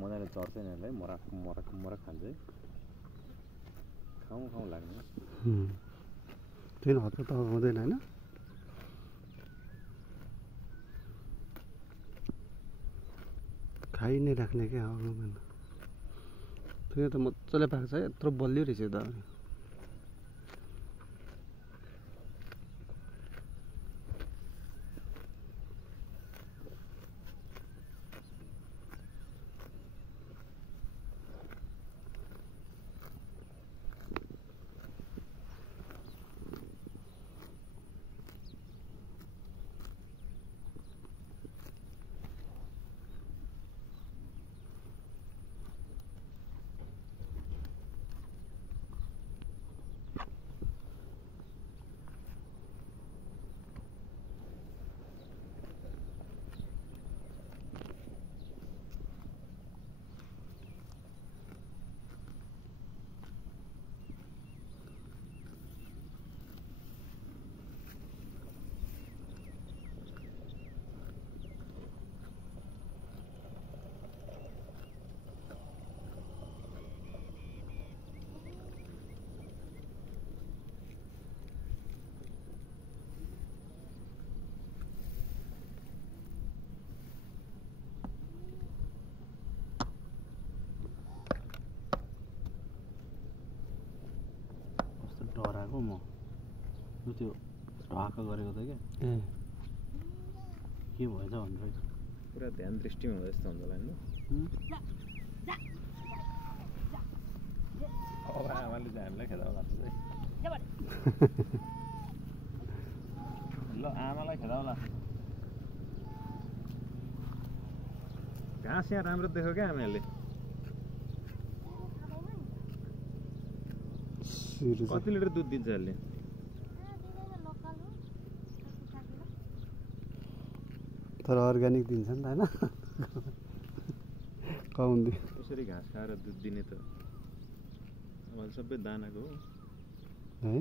मजाले चर्छ यिनीहरूलाई मराक मराक मराक खान्छ है खाउँ खाउँ लाग्ने त्यही हतपत हुँदैन होइन खाइ नै राख्ने क्या त्यो त मजाले पाक्छ है यत्रो बलियो रहेछ त डराएको म त्यो ढाका गरेको त क्या के भएछ भनेर पुरा ध्यान दृष्टिमा हो जस्तो हुन्छ होला नि अब आमाले चाहिँ हामीलाई खेदाउला ल आमालाई खेदाउला घाँस यहाँ राम्रो देख्यो क्या आमाले कति लिटर दुध दिन्छ यसले तर अर्ग्यानिक दिन्छ नि त होइन कौन्दी कसरी घाँस खाएर दुध दिने त अब सबै दानाको हो है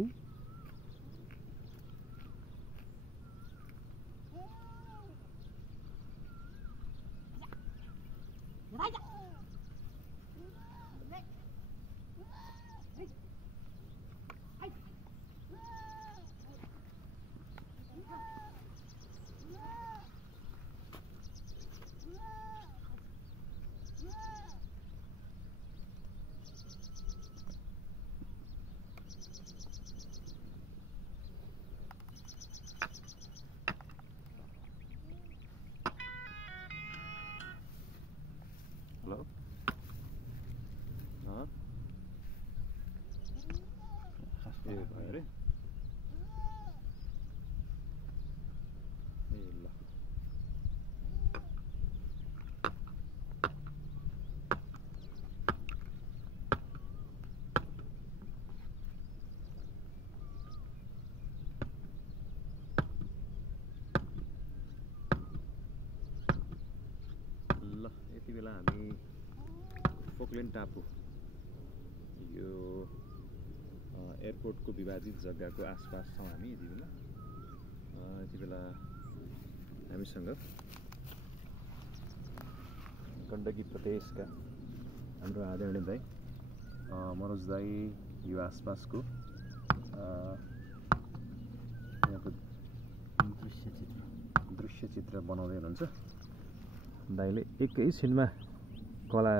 हेलो ए भयो अरे ए ल ल यति बेला हामी फोकल्यान्ड टापु यो एयरपोर्टको विभाजित जग्गाको आसपास छौँ हामी यति बेला हामीसँग गण्डकी प्रदेशका हाम्रो आदरणीय दाइ मनोज दाइ यो आसपासको यहाँको दृश्य चित्र बनाउँदै हुनुहुन्छ दाइले एकैछिनमा कला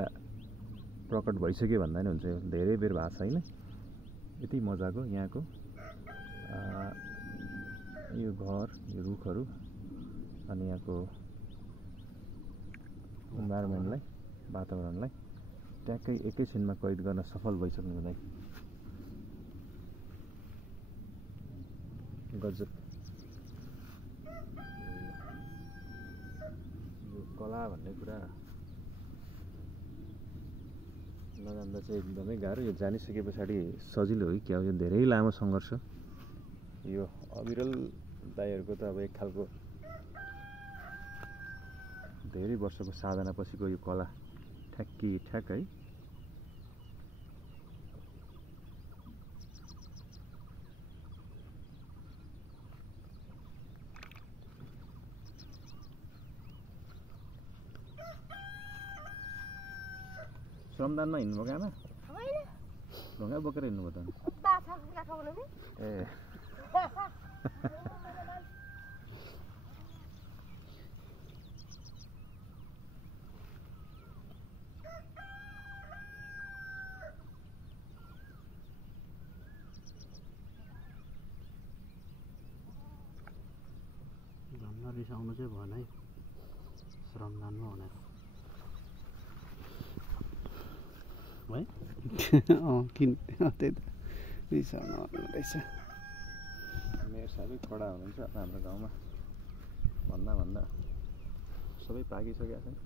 प्रकट भइसक्यो भन्दा नि हुन्छ धेरै बेर भएको छैन यति मजाको यहाँको यो घर यो रुखहरू अनि यहाँको इन्भाइरोमेन्टलाई वातावरणलाई ट्याक्कै एकैछिनमा कैद गर्न सफल भइसक्नु हुँदै गजब यो कला भन्ने कुरा नजान्दा चाहिँ एकदमै गाह्रो यो जानिसके पछाडि सजिलो हो कि क्या हो यो धेरै लामो सङ्घर्ष यो अविरल दाइहरूको त अब एक खालको धेरै वर्षको साधना पछिको यो कला ठ्याक्की ठ्याक है श्रमदानमा हिँड्नुभयो कि आमा ढुङ्गा बोकेर हिँड्नुभयो त ए झन् रिसाउनु चाहिँ भएन है श्रमदानमा भनेर है किन त्यही त रिसाउनु रहेछ मेरो साह्रै कडा हुनुहुन्छ हाम्रो गाउँमा भन्दा सबै पाकिसकेका छन्